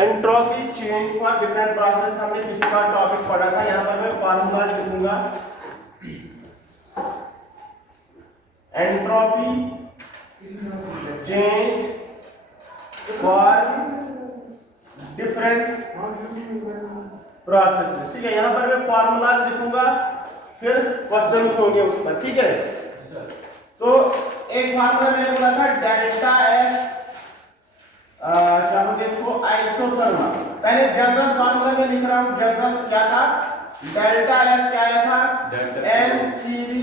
Entropy change for different process हमने पिछली बार topic पढ़ा था। यहाँ पर मैं फॉर्मूला लिखूंगा। Entropy change for different processes, ठीक है। यहाँ पर मैं फॉर्मूलाज लिखूंगा, फिर क्वेश्चंस होंगे उस पर, ठीक है। तो एक फार्मूला मैंने बोला था डेल्टा एस, क्या बोलते हैं इसको, आइसोथर्मल। पहले जनरल फार्मूला में लिख रहा हूं। जनरल क्या था, डेल्टा एस क्या आया था, N C B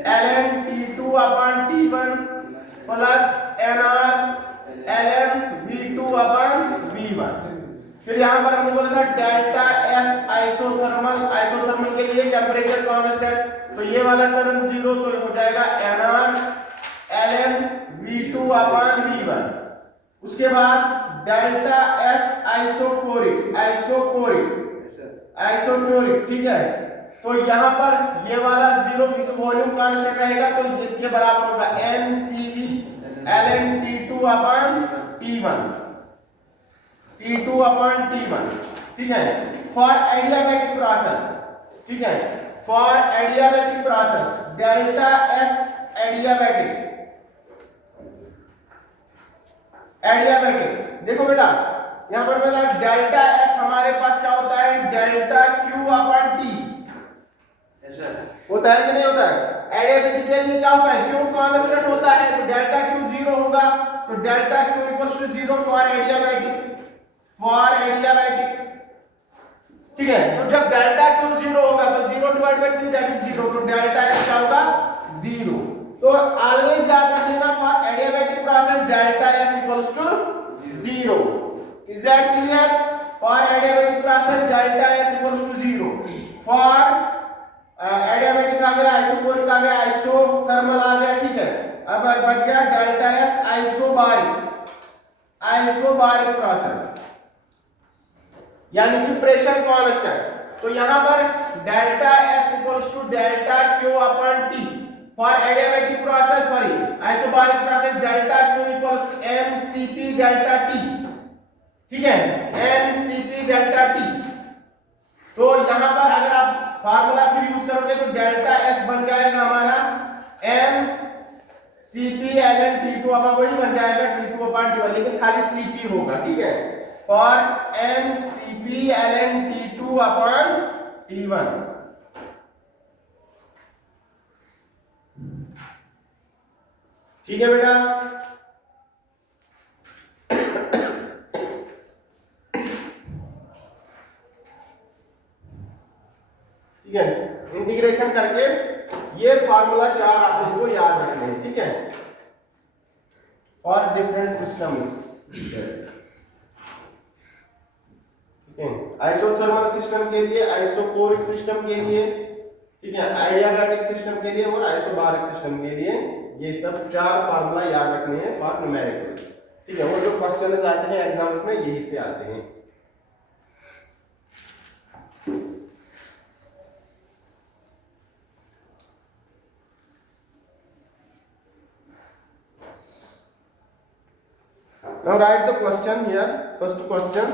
ln t2 upon t1 plus nr ln v2 upon v1। फिर यहां पर हमने बोला था डेल्टा एस आइसोथर्मल, आइसोथर्मल के लिए टेंपरेचर कांस्टेंट, तो ये वाला टर्म जीरो तो हो जाएगा nr ln v2 upon v1। उसके बाद डेल्टा एस आइसोकोरिक, आइसोचोरिक, ठीक है। तो यहां पर ये वाला जीरो क्योंकि वॉल्यूम कांस्टेंट रहेगा, तो इसके बराबर होगा NCV ln T2 upon T1, T2 upon T1, ठीक है। फॉर एडियाबैटिक प्रोसेस, ठीक है, for adiabatic process delta S adiabatic, adiabatic देखो बेटा, यहां पर बोला डेल्टा एस हमारे पास क्या होता है, डेल्टा क्यू अपॉन टी, ऐसा होता है कि नहीं होता है। एडियाबैटिक के लिए क्या होता है, क्यू कांस्टेंट होता है, तो डेल्टा क्यू जीरो होगा, तो delta Q equals to zero for adiabatic, for adiabatic, ठीक है। तो जब डेल्टा क्यू जीरो होगा तो zero divide by Q that is zero, तो डेल्टा एस क्या होगा, जीरो। तो ऑलवेज याद रखिएगा for adiabatic process delta S equals to zero. Is that clear? For adiabatic process delta S equals to zero. For adiabatic आ गया, isochoric आ गया, isothermal आ गया, ठीक है। अब बच गया delta S isobaric, isobaric process यानी कि प्रेशर कांस्टेंट। तो यहां पर delta S equals to delta Q upon T for adiabatic process, sorry isobaric process delta Q equals to MCP delta T, ठीक है, एमसीपी डेल्टा टी। तो यहां पर अगर आप फार्मूला फिर यूज करोगे तो डेल्टा एस बन जाएगा हमारा M CP ln t2 upon वही बन जाएगा t2 अपॉन t1, लेकिन खाली cp होगा, ठीक है, for M CP ln t2 upon t1, ठीक है बेटा। ठीक है, इंटीग्रेशन करके ये फार्मूला चार आपको याद रखने हैं, ठीक है, फॉर डिफरेंट सिस्टम्स, ठीक है, आइसोथर्मल सिस्टम के लिए, आइसोकोरिक सिस्टम के लिए, ठीक है, एडियाबैटिक सिस्टम के लिए और आइसोबारिक सिस्टम के लिए, ये सब चार फार्मूला याद रखने हैं फॉर न्यूमेरिकल, ठीक है। वो जो क्वेश्चंस आते हैं एग्जाम्स में यही से आते हैं। Now write the question here. First question.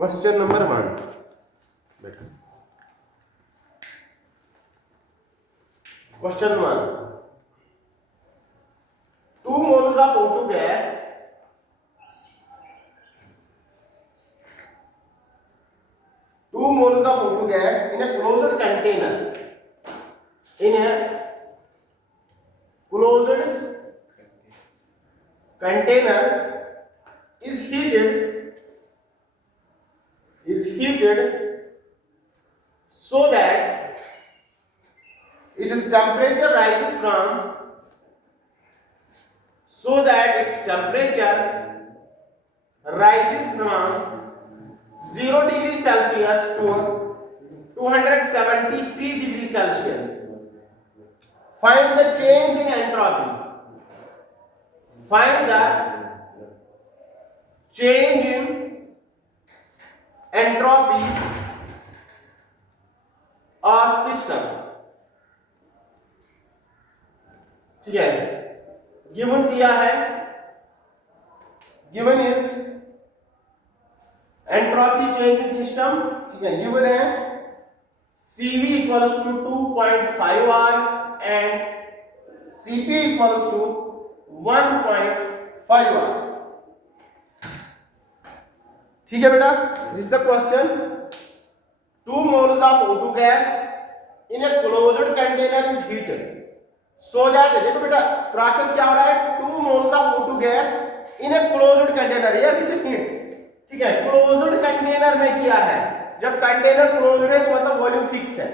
Question number 1. Question 1. 2 moles of O2 gas in a closed container, in a closed container is heated so that its temperature rises from 0 0 degree Celsius to 273 degree Celsius. Find the change in entropy. Find the change in entropy of system. ठीक है, given दिया है, given is entropy change in system. ठीक है, given है CV equals to 2.5 R and CP equals to 1.5 R. ठीक है बेटा, this is the question. 2 moles of O2 gas in a closed container is heated so that, देखो बेटा process क्या हो रहा है, 2 moles of O2 gas in a closed container, here is a heat. ठीक है, क्लोज्ड कंटेनर में किया है. जब कंटेनर क्लोज्ड है तो मतलब वॉल्यूम फिक्स है.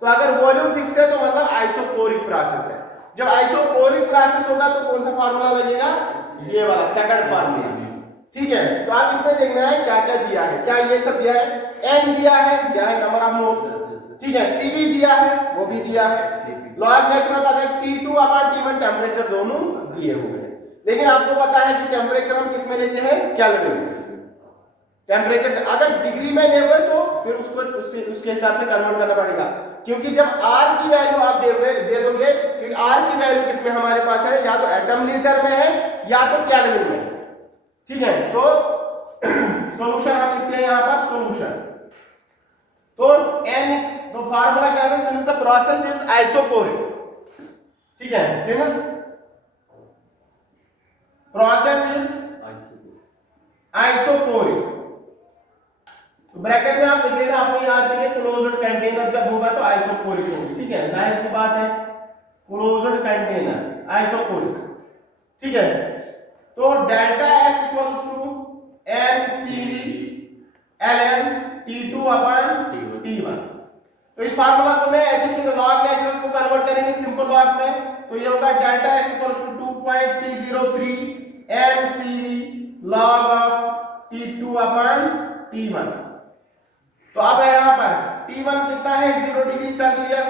तो अगर वॉल्यूम फिक्स है तो मतलब आइसोकोरिक प्रोसेस है. जब आइसोकोरिक प्रोसेस होगा तो कौन सा फार्मूला लगेगा, ये वाला सेकंड फार्मूला. ठीक है, तो आप इसमें देखना है क्या क्या दिया है. क्या ये सब दिया है, n दिया है नंबर ऑफ मोल्स. ठीक है, Cv दिया है, वो भी दिया है. लॉग नेचुरल पता है T2/T1 टेंपरेचर दोनों दिए हुए हैं. लेकिन आपको पता है कि टेंपरेचर हम किस में लेते हैं, केल्विन में. टेंपरेचर अगर डिग्री में ले हुए तो फिर उसको उसके हिसाब से कन्वर्ट करना पड़ेगा, क्योंकि जब R की वैल्यू आप दे दोगे, क्योंकि R की वैल्यू किसमें हमारे पास है, या तो एटम लीटर में है या तो केल्विन में. ठीक है, तो सॉल्यूशन हम लिखते हैं यहां पर सॉल्यूशन. तो n, तो फार्मूला क्या है, since the process is isochoric. ठीक है, सिंस प्रोसेस इज आइसोकोरिक, तो ब्रैकेट में आप लिख लेना, आपको याद रखिए क्लोज्ड कंटेनर जब होगा तो आइसोकोरिक होगी. ठीक है, जाहिर सी बात है, क्लोज्ड कंटेनर आइसोकोरिक. ठीक है, तो delta S equals to mCv ln T2/T1. तो इस फार्मूला को मैं ऐसे ही लॉग नेचुरल को कन्वर्ट करेंगे सिंपल लॉग में, तो ये होगा delta S equals to 2.303 mCv log of T2/T1. तो अब है यहां पर T1 कितना है, 0 degree Celsius,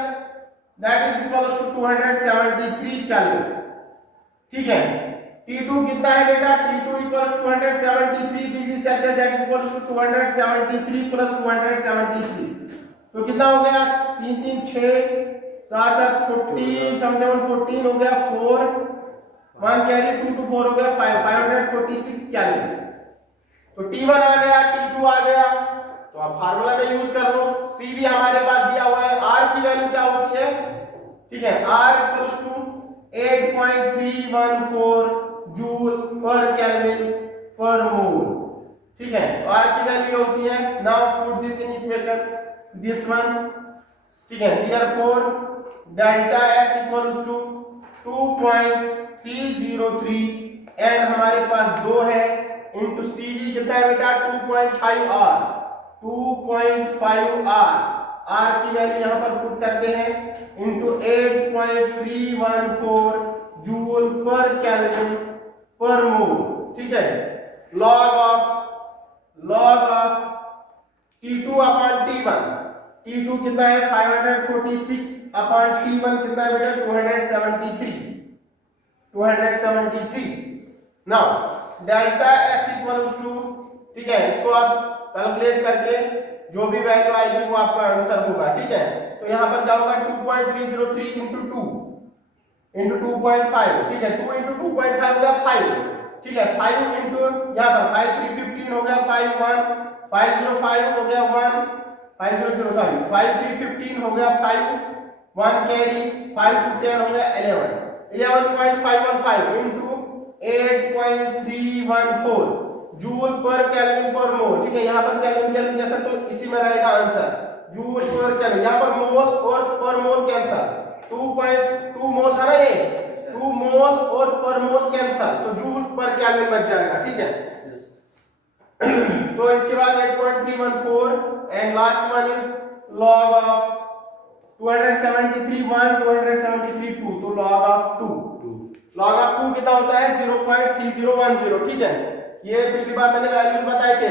that is equals to 273 Kelvin. ठीक है, T2 कितना है बेटा, T2 equals 273 degree Celsius, that is equals to 273 plus 273. तो कितना हो गया, 3 3 6 7 7 14, सम 14 हो गया, 4 1 कैरी 2 to 4 हो गया 546 केल्विन. तो T1 आ गया, T2 आ गया, तो आप फार्मूला में यूज कर लो. Cv हमारे पास दिया हुआ है, R की वैल्यू क्या होती है. ठीक है, R equals to 8.314 joule per Kelvin per mole. ठीक है, तो R की वैल्यू होती है, now put this in equation, this one. ठीक है, therefore delta S equals to 2.303 n हमारे पास 2 है इनटू Cv कितना है बेटा, 2.5 R. 2.5 R, R की वैल्यू यहां पर पुट करते हैं into 8.314 joule per Kelvin per mole. ठीक है, log of T2/T1, T2 कितना है 546 अपॉन T1 कितना है बेटा 273. Now delta S equals to, ठीक है, इसको आप कैलकुलेट करके जो भी वैल्यू आएगी वो आपका आंसर होगा. ठीक है, तो यहां पर क्या होगा, 2.303 into 2 into 2.5. ठीक है, 2 into 2.5 हो गया 5. ठीक है, 5 into यहां पर 5 3 15 हो गया 5 1 505 हो गया 1 500 सॉरी 5 3 15 हो गया 5 1 कैरी 5 2 10 हो गया 11.515 into 8.314 joule per Kelvin per mole. ठीक है, यहाँ पर केल्विन जैसा तो इसी में रहेगा आंसर, जूल पर केल्विन. यहाँ पर मोल और पर मोल कैंसल, 2.2 मोल था ना, ये 2 मोल और पर मोल कैंसल, तो जूल पर केल्विन बच जाएगा. ठीक है, तो इसके बाद 8.314 and last one is log of 273 1 273 2, तो log of 2 कितना होता है 0.3010. ठीक है, ये पिछली बार मैंने वैल्यूज बताए थे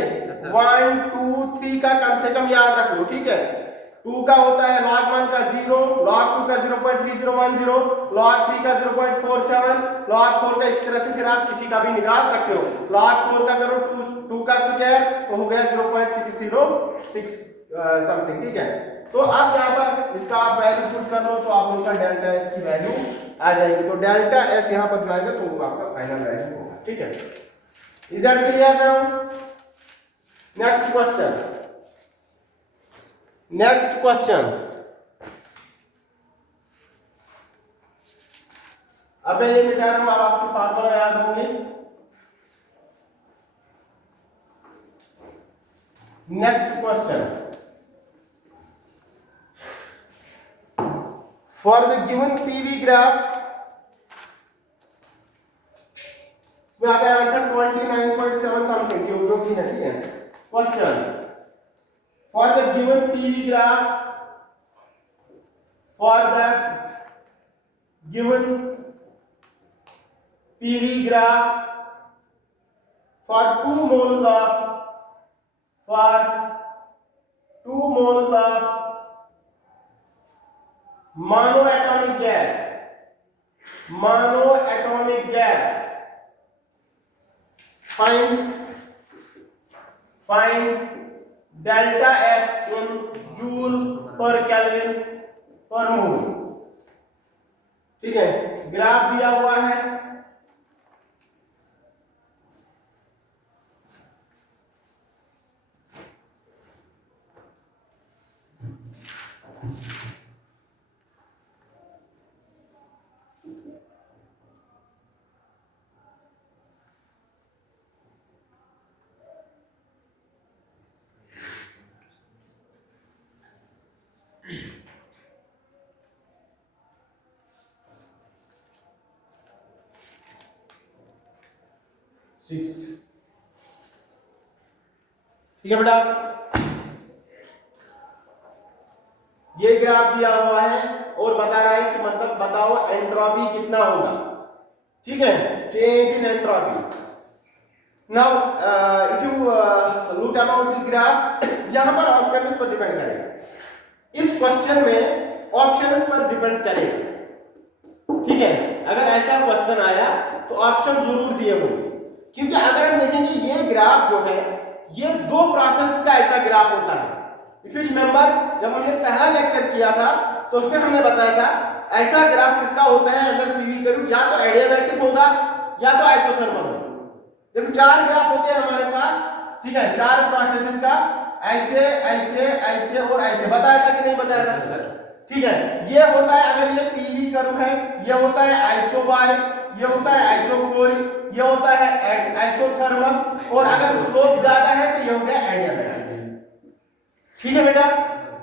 1 2 3 का कम से कम याद रख लो, ठीक है। 2 का होता है log 1 का 0, log 2 का 0.3010, log 3 का 0.47, log 4 का इस तरह से फिर आप किसी का भी निकाल सकते हो। log 4 का करो 2 का स्क्वायर तो हो गया 0.606 समथिंग, ठीक है। तो अब यहाँ पर इसका आप वैल्यू पुट कर लो तो आप उनका डेल्टा एस की वैल्यू आ जाएगी। तो डेल्टा एस यहाँ पर जो आएगा तो वो आपका फाइनल वैल्यू होगा, ठीक है। Is that clear now? Next question, next question. अब मैं ये मिटा रहा हूं, अब आपको फार्मूला याद होंगे। Next question, for the given PV graph, इसमें आता है आंसर 29.7 समथिंग जो भी है, ठीक है। Question, for the given PV graph, for the given PV graph for 2 moles of monoatomic gas, find delta S in joule per Kelvin per mole, ठीक है। ग्राफ दिया हुआ है, सिक्स, ठीक है बेटा। ये ग्राफ दिया हुआ है और बता रहा है कि मतलब बताओ एंट्रोपी कितना होगा, ठीक है, change in entropy. Now if you look about this graph, यहां पर ऑप्शंस पर डिपेंड करेगा, इस क्वेश्चन में ऑप्शंस पर डिपेंड करेगा, ठीक है। अगर ऐसा क्वेश्चन आया तो ऑप्शन जरूर दिए होंगे, क्योंकि अगर हम देखेंगे ये ग्राफ जो है ये 2 प्रोसेस का ऐसा ग्राफ होता है। इफ यू रिमेंबर, जब हमने पहला लेक्चर किया था तो उसमें हमने बताया था ऐसा ग्राफ किसका होता है अंडर पीवी कर्व, या तो एडियाबैटिक होगा या तो आइसोथर्मल होगा। देखो 4 ग्राफ होते हैं हमारे पास, ठीक है, 4 प्रोसेसेस का, ऐसे ऐसे ऐसे और ऐसे। बताया था कि नहीं बताया था सर? ठीक है, ये होता है अगर ये पीवी कर्व है, ये होता है आइसोबारिक, ये होता है आइसोकोरिक, ये होता है आइसोथर्मल, और अगर स्लोप ज्यादा है तो ये हो गया एडियाबैटिक, ठीक है बेटा।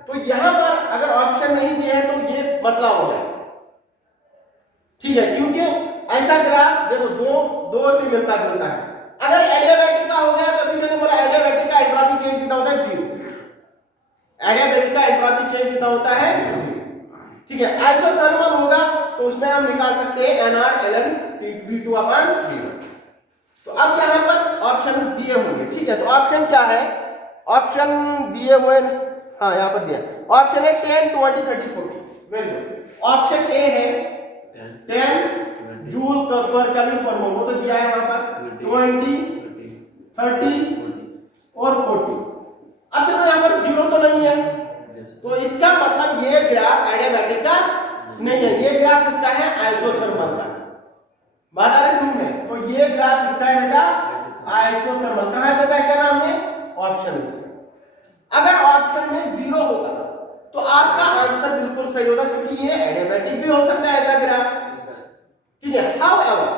तो यहां पर अगर ऑप्शन नहीं दिए हैं तो ये मसला हो गया, ठीक है, क्योंकि ऐसा ग्राफ देखो दो से मिलता जुलता है। अगर एडियाबैटिक का हो गया तो अभी मैंने बोला एडियाबैटिक का एंट्रोपी चेंज कितना होता है 0, एडियाबैटिक का एंट्रोपी चेंज कितना होता है 0, ठीक है। आइसोथर्मल होगा तो उसमें हम निकाल सकते हैं nr ln V2/0। तो अब यहां पर ऑप्शंस दिए होंगे, ठीक है। तो ऑप्शन क्या है, ऑप्शन दिए हुए, हाँ यहां पर दिया ऑप्शन है 10 20 30 40, वेरी गुड। ऑप्शन ए है 10 जूल पर केल्विन पर मोल, वो तो दिया है वहां पर 20 30 और 40। अब देखो यहां पर 0 तो नहीं है, तो इसका मतलब ये ग्राफ एडियाबैटिक का नहीं है, ये ग्राफ किसका है आइसोथर्मल का। बात आ रही समझ में? तो ये ग्राफ किसका है बेटा आइसोथर्मल। कहां से पहचाना हमने, ऑप्शन से। अगर ऑप्शन में 0 होता तो आपका आंसर बिल्कुल सही होता, क्योंकि ये एडियाबैटिक भी हो सकता है ऐसा ग्राफ, ठीक है। हाउएवर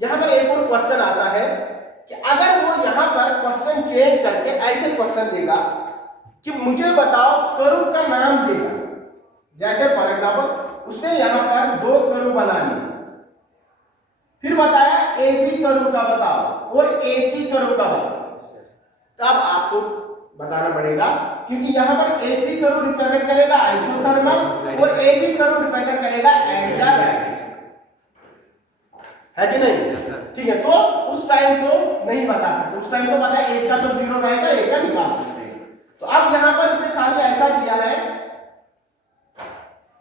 यहां पर एक और क्वेश्चन आता है कि अगर वो यहां पर क्वेश्चन चेंज करके ऐसे क्वेश्चन देगा कि मुझे बताओ कर्व का नाम देगा, जैसे फॉर एग्जांपल उसने यहां पर 2 कर्व बना लिए, फिर बताया AB कर्व का बताओ और AC कर्व का बताओ, तब आपको बताना पड़ेगा, क्योंकि यहां पर AC कर्व रिप्रेजेंट करेगा आइसोथर्मल और AB कर्व रिप्रेजेंट करेगा एडियाबैटिक, है कि नहीं, ठीक है। तो उस टाइम तो नहीं बता सकते, उस टाइम तो पता है एक का तो 0 रहेगा, एक का निकाल सकते हैं, तो अब यहां पर इसने खाली ऐसा दिया है,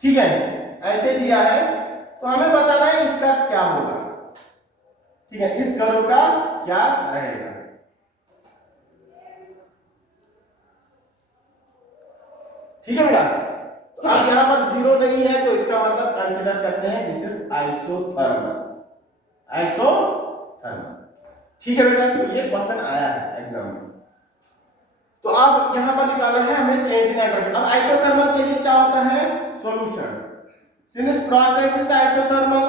ठीक है, ऐसे दिया है, तो हमें बताना है इसका क्या होगा, ठीक है, इस कर्व का क्या रहेगा। ठीक है बेटा, तो अब यहां पर जीरो नहीं है तो इसका मतलब कंसीडर करते हैं दिस इज आइसोथर्मल, आइसोथर्मल। ठीक है बेटा, तो ये क्वेश्चन आया है एग्जाम में। तो अब यहां पर निकाला है हमें चेंज इन एंट्रोपी। अब आइसोथर्मल के लिए क्या होता है solution, since process is isothermal,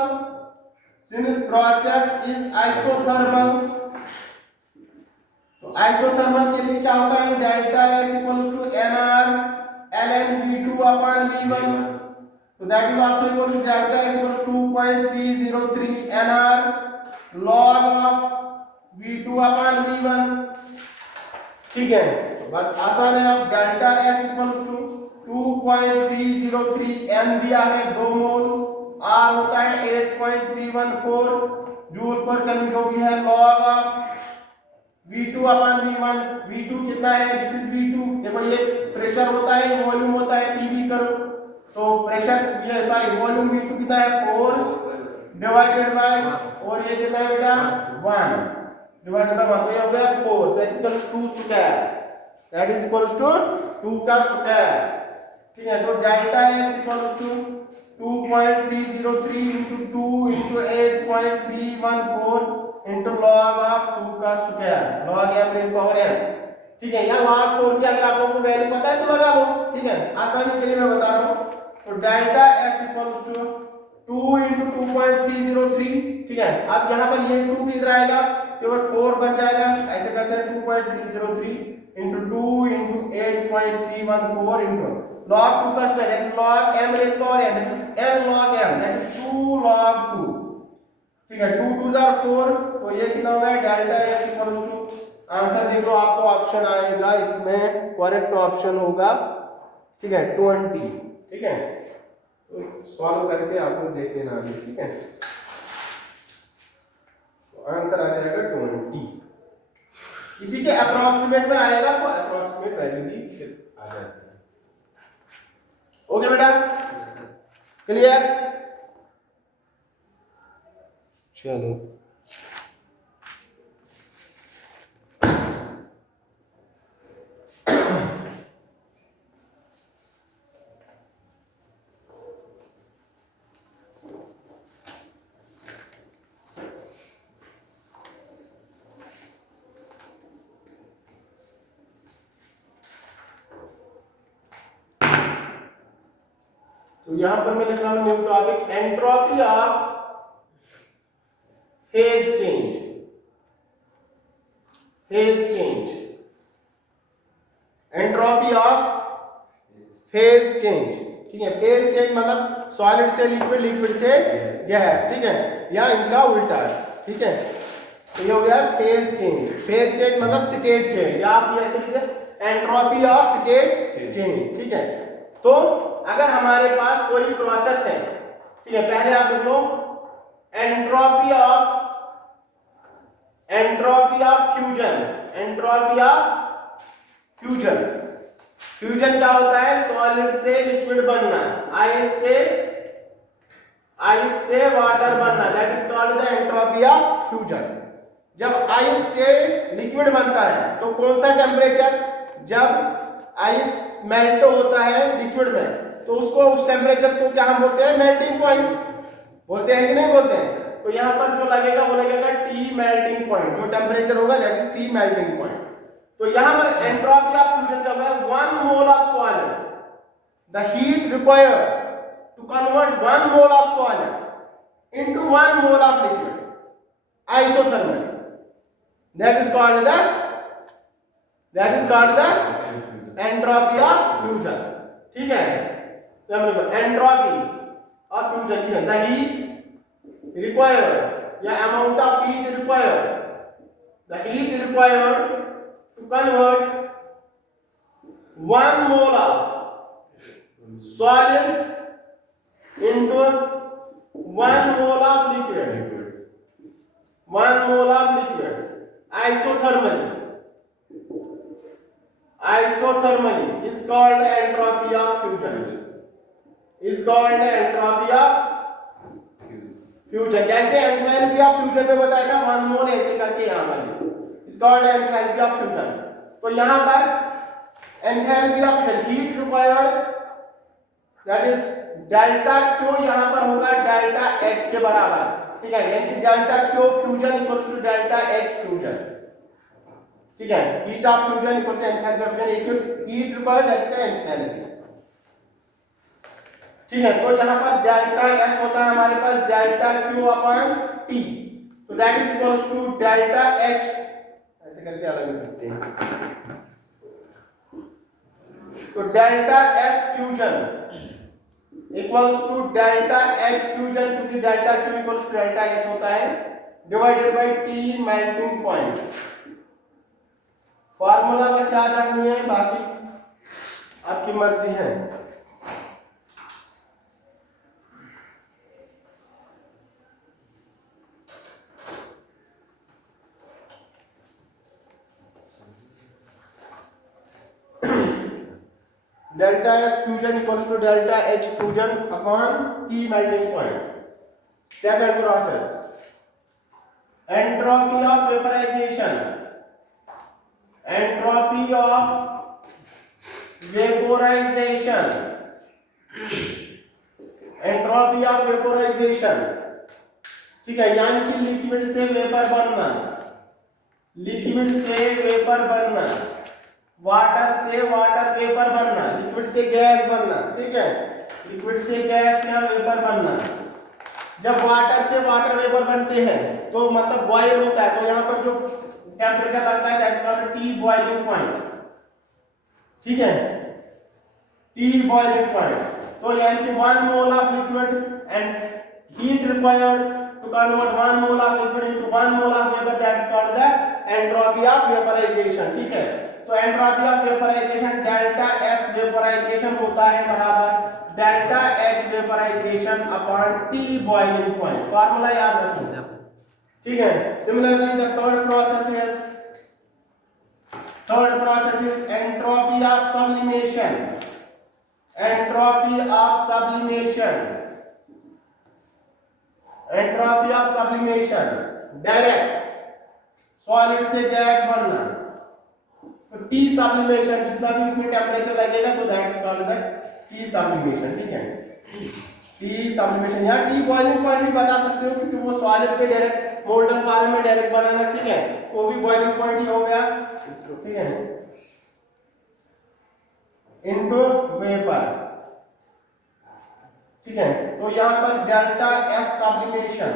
since process is isothermal, तो आइसोथर्मल के लिए क्या होता है delta S equals to nr ln v2 upon v1, so that is also equal to delta S equals 2.303 nr log of v2 upon v1। ठीक है, तो बस आसान है, अब delta S equals to 2.303 n दिया है 2 मोल्स, r होता है 8.314 जूल पर केल्विन जो भी है, log of V2 upon V1, V2 कितना है, दिस इज V2, देखो ये प्रेशर होता है, वॉल्यूम होता है, PV करो, तो प्रेशर ये सॉरी वॉल्यूम V2 कितना है 4 डिवाइडेड बाय, और ये कितना है बेटा 1 डिवाइडेड बाय 1, तो ये हो गया 4, that is equal to 2 square, that is equal to 2 का स्क्वायर। ठीक है, तो delta S equal to 2.303 into 2 into 8.314 into log of 2 का square, log m rays power m। ठीक है, यहाँ log 4 की अगर आप लोगों को वैल्यू पता है तो लगा लो, ठीक है, आसानी के लिए मैं बता रहा हूँ। तो delta S equals to 2 into 2.303, ठीक है, अब यहाँ पर ये 2 भी इधर आएगा, केवल 4 बन जाएगा, ऐसे करते हैं 2.303 into 2 into 8.314 into log 2 का square, that is log m rays power n, n log m, that is 2 log 2। ठीक है, 2 2 are 4, तो ये कितना होगा delta S equals to, answer देख लो, आपको ऑप्शन आएगा इसमें, करेक्ट ऑप्शन होगा, ठीक है 20। ठीक है, तो सॉल्व करके आप लोग देख लेना अभी, ठीक है, तो आंसर आ जाएगा 20। इसी के अप्रोक्सीमेट में आएगा तो अप्रोक्सीमेट वैल्यू भी फिर आ जाती है। ओके बेटा, क्लियर, चलो तो यहां पर मैं लिख रहा हूं new topic, entropy of phase change, phase change, entropy of phase change. ठीक है, फेज चेंज मतलब सॉलिड से लिक्विड, लिक्विड से गैस, ठीक है, या इनका उल्टा, ठीक है, तो ये हो गया फेज चेंज। फेज चेंज मतलब स्टेट चेंज, या आप ये ऐसे लिखिए एंट्रोपी ऑफ स्टेट चेंज। ठीक है, तो अगर हमारे पास कोई प्रोसेस है, ठीक है, पहले आप लिख लो entropy of fusion, entropy of fusion. Fusion क्या होता है, सॉलिड से लिक्विड बनना, आइस से वाटर बनना, that is called the entropy of fusion. जब आइस से लिक्विड बनता है तो कौन सा टेम्परेचर, जब आइस मेल्ट होता है लिक्विड में तो उसको, उस टेम्परेचर को क्या हम बोलते हैं, मेल्टिंग पॉइंट बोलते हैं कि नहीं बोलते हैं। तो यहाँ पर जो लगेगा वो लगेगा टी मेल्टिंग पॉइंट, जो टेम्परेचर होगा that is T melting point. तो यहाँ पर एंट्रोपी ऑफ फ्यूजन क्या होगा, 1 mole of solid, the heat required to convert 1 mole of solid into 1 mole of liquid isothermal, that is called the entropy of fusion. ठीक है, entropy of fusion, the heat required या amount of heat required, the heat required to convert 1 mole of solid into 1 mole of liquid, 1 mole of liquid isothermally, isothermally is called entropy of fusion, is called entropy of fusion. जैसे enthalpy of fusion में बताया था 1 मोल ऐसे करके यहां पर इस called enthalpy of fusion. तो यहां पर enthalpy of fusion heat required that is delta Q यहां पर होगा डेल्टा एच के बराबर, ठीक है, यानी कि delta Q fusion equals to delta H fusion, ठीक है। Heat of fusion equals to enthalpy of fusion, एक हीट रिक्वायर्ड दैट्स एंथैल्पी, ठीक है। तो यहां पर डेल्टा एस होता है हमारे पास डेल्टा क्यू अपॉन टी, तो that is equals to delta H, ऐसे करके अलग लिखते हैं। तो delta S fusion equals to delta H fusion, क्योंकि delta Q equals to delta H होता है, divided by T melting point. Formula बस याद रखनी है, बाकी आपकी मर्जी है। Delta S fusion equals to delta H fusion upon T melting point. Second process entropy of vaporisation, entropy of vaporisation, entropy of vaporisation, ठीक है, यानी कि लिक्विड से वेपर बनना, लिक्विड से वेपर बनना, वाटर से वाटर वेपर बनना, लिक्विड से गैस बनना, ठीक है, लिक्विड से गैस या वेपर बनना। जब वाटर से वाटर वेपर बनते हैं तो मतलब बॉयल होता है, तो यहाँ पर जो टेम्परेचर लगता है that is called T boiling point, ठीक है, टी बॉइलिंग पॉइंट। तो यानी कि 1 mole of liquid and heat required to convert 1 mole of liquid into 1 mole of vapor, that is called the entropy of vaporization, ठीक है। तो entropy of vaporisation delta S vaporisation होता है बराबर delta H vaporisation upon T boiling point, formula याद रखिए, ठीक है। Similarly the third process is entropy of sublimation, entropy of sublimation, entropy of sublimation, direct solid से गैस बनना, तो टी सब्लिमेशन जितना भी उसमें टेम्परेचर लगेगा तो that is called the T sublimation, ठीक है, टी सब्लिमेशन। या टी बॉइलिंग पॉइंट भी बता सकते हो क्योंकि वो सॉलिड से डायरेक्ट मोल्टन फॉर्म में डायरेक्ट बनाना, ठीक है, वो भी बॉइलिंग पॉइंट ही हो गया, ठीक है, इनटू वेपर, ठीक है। तो यहां पर delta S sublimation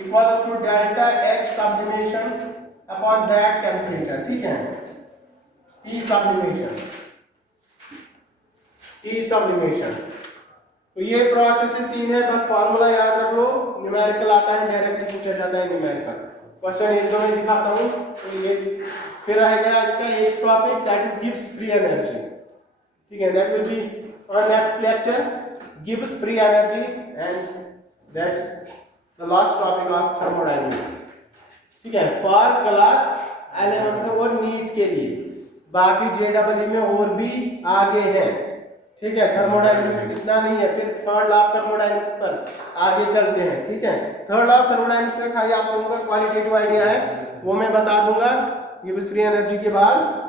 equals to delta H sublimation upon that temperature, ठीक है, टी सब्लिमेशन, टी सब्लिमेशन। तो ये प्रोसेसेस 3 है, बस फार्मूला याद रख लो, न्यूमेरिकल आता है, डायरेक्टली पूछा जाता है न्यूमेरिकल क्वेश्चन, एक दो में दिखाता हूं। तो ये फिर रहेगा इसका एक topic that is Gibbs free energy, ठीक है, that will be on next lecture, Gibbs free energy, and that's the last topic of thermodynamics, ठीक है, फॉर क्लास 11th और नीट के लिए। बाकी जेडब्ल्यू में और भी आगे है, ठीक है, थर्मोडायनामिक्स इतना नहीं है, फिर थर्ड लॉ ऑफ थर्मोडायनामिक्स पर आगे चलते हैं, ठीक है। थर्ड लॉ ऑफ थर्मोडायनामिक्स में खाली आप लोगों का क्वालिटेटिव आइडिया है, वो मैं बता दूंगा गिब्स फ्री एनर्जी के बाद,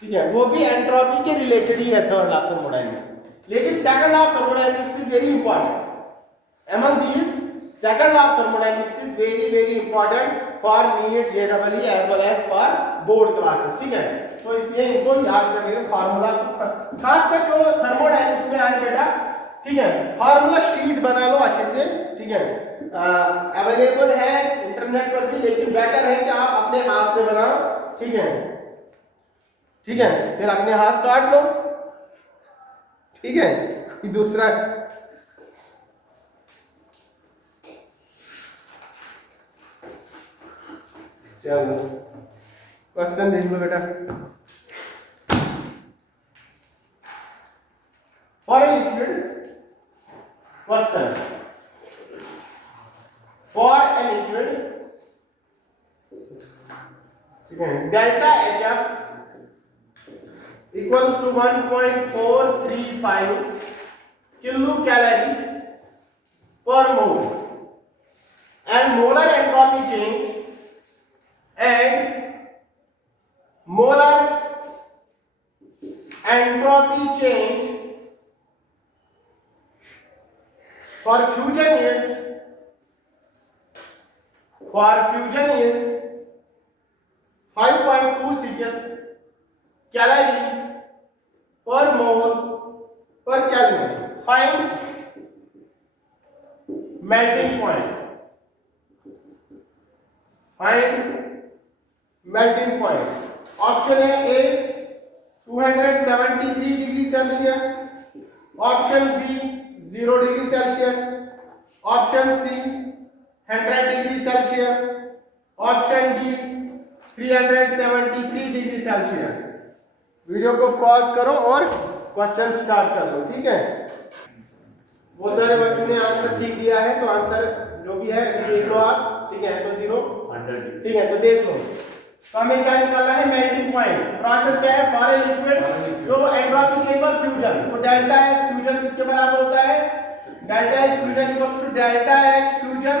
ठीक है, वो भी एंट्रोपी के रिलेटेड ही है थर्ड लॉ ऑफ थर्मोडायनामिक्स। लेकिन second law of thermodynamics is very important among these, second law of thermodynamics is very important for NEET JW as well as for board classes, ठीक है। तो इसलिए इनको याद करके फार्मूला खासकर जो थर्मोडायनामिक्स में आए बेटा, ठीक है, फार्मूला शीट बना लो अच्छे से, ठीक है, अवेलेबल है इंटरनेट पर भी, लेकिन बेटर है कि आप अपने हाथ से बनाओ, ठीक है, ठीक है, फिर अपने हाथ काट लो, ठीक है, कोई दूसरा चलो क्वेश्चन देख लो बेटा। For a liquid, question, for a liquid, ठीक है, delta H equals to 1.435 kilocalorie per mole, and molar entropy change for fusion is 5.26 calorie per mole per Kelvin. Find melting point. Option A 273 degree Celsius, option B 0 degree Celsius, option C 100 degree Celsius, option D 373 degree Celsius. Video को pause करो और question start कर लो, ठीक है। बहुत सारे बच्चों ने आंसर ठीक दिया है, तो आंसर जो भी है देख लो आप, ठीक है। तो 0 ठीक है, तो देख लो। तो हमें क्या निकालना है, मेल्टिंग पॉइंट। प्रोसेस क्या है, फॉर ए लिक्विड जो एंट्रोपी चेंज पर फ्यूजन, तो डेल्टा एस फ्यूजन किसके बराबर होता है, delta S fusion equals to delta X fusion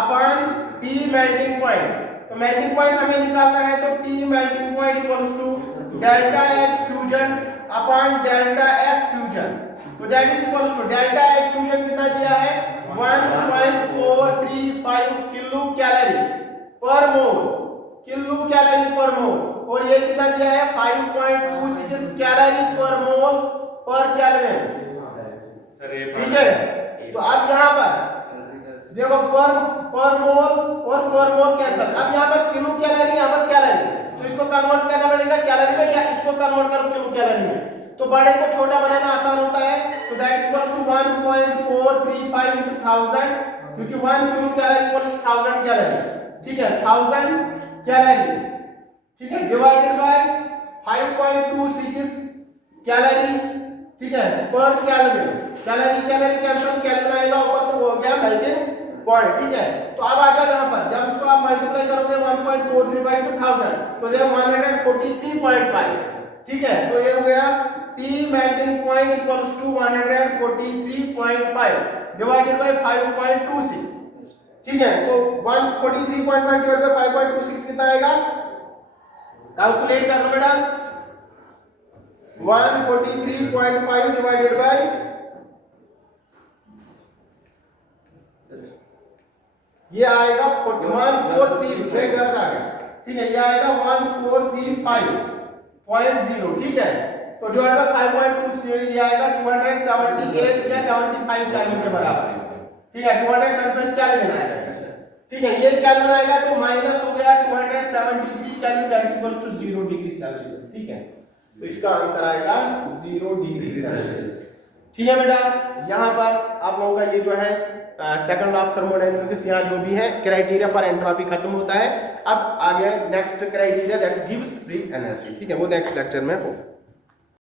upon T melting point. तो मेल्टिंग पॉइंट हमें निकालना है, तो T melting point equals to delta X fusion upon delta S fusion. तो that is equals to delta X fusion कितना दिया है, 1.435 kilo calorie पर मोल, और ये कितना दिया है, 5.26 कैलोरी पर मोल पर केल्विन, ठीक है। तो अब यहाँ पर देखो पर मोल और पर मोल कैंसिल। अब यहाँ पर किलो कैलोरी, यहाँ पर कैलोरी, तो इसको कन्वर्ट करना पड़ेगा कैलोरी में, या इसको कन्वर्ट करो किलो कैलोरी में। तो बड़े को छोटा बनाना आसान होता है, तो that is equals to 1.435 into 1000, क्योंकि 1 किलो कैलोरी इक्वल्स 1000 कैलोरी, ठीक है। 1000 कैलोरी, ठीक है, डिवाइडेड बाय 5.26 कैलोरी, ठीक है, पर केल्विन। कैलोरी कैंसिल, केल्विन आएगा ऊपर, तो वो हो गया मेल्टिंग पॉइंट, ठीक है। तो अब आ जाओ यहाँ पर, जब इसको आप मल्टीप्लाई करोगे 1.435 into 1000, तो ये 143.5, ठीक है। तो ये हो गया T melting point equals to 143.5 divided by 5.26, ठीक है। तो 143.5 डिवाइडेड बाय 5.26 कितना आएगा, कैलकुलेट कर लो बेटा। 143.5 डिवाइडेड बाय, ये आएगा 143, गलत आ गया, ठीक है। ये आएगा 1435.0, ठीक है। तो डिवाइड बाय 5.2 ये आएगा 278 या 75 केल्विन के बराबर, ठीक है। 275 केल्विन आएगा, ठीक है। ये केल्विन आएगा, तो माइनस हो गया 273 Kelvin, that is equals to 0 degree Celsius, ठीक है। तो इसका आंसर आएगा 0 डिग्री सेल्सियस, ठीक है बेटा। यहाँ पर आप लोगों का ये जो है सेकंड लॉ ऑफ थर्मोडायनामिक्स, यहाँ जो भी है क्राइटेरिया फॉर एंट्रोपी खत्म होता है। अब आगे next criteria that gives free energy, ठीक है, वो नेक्स्ट लेक्चर में होगा।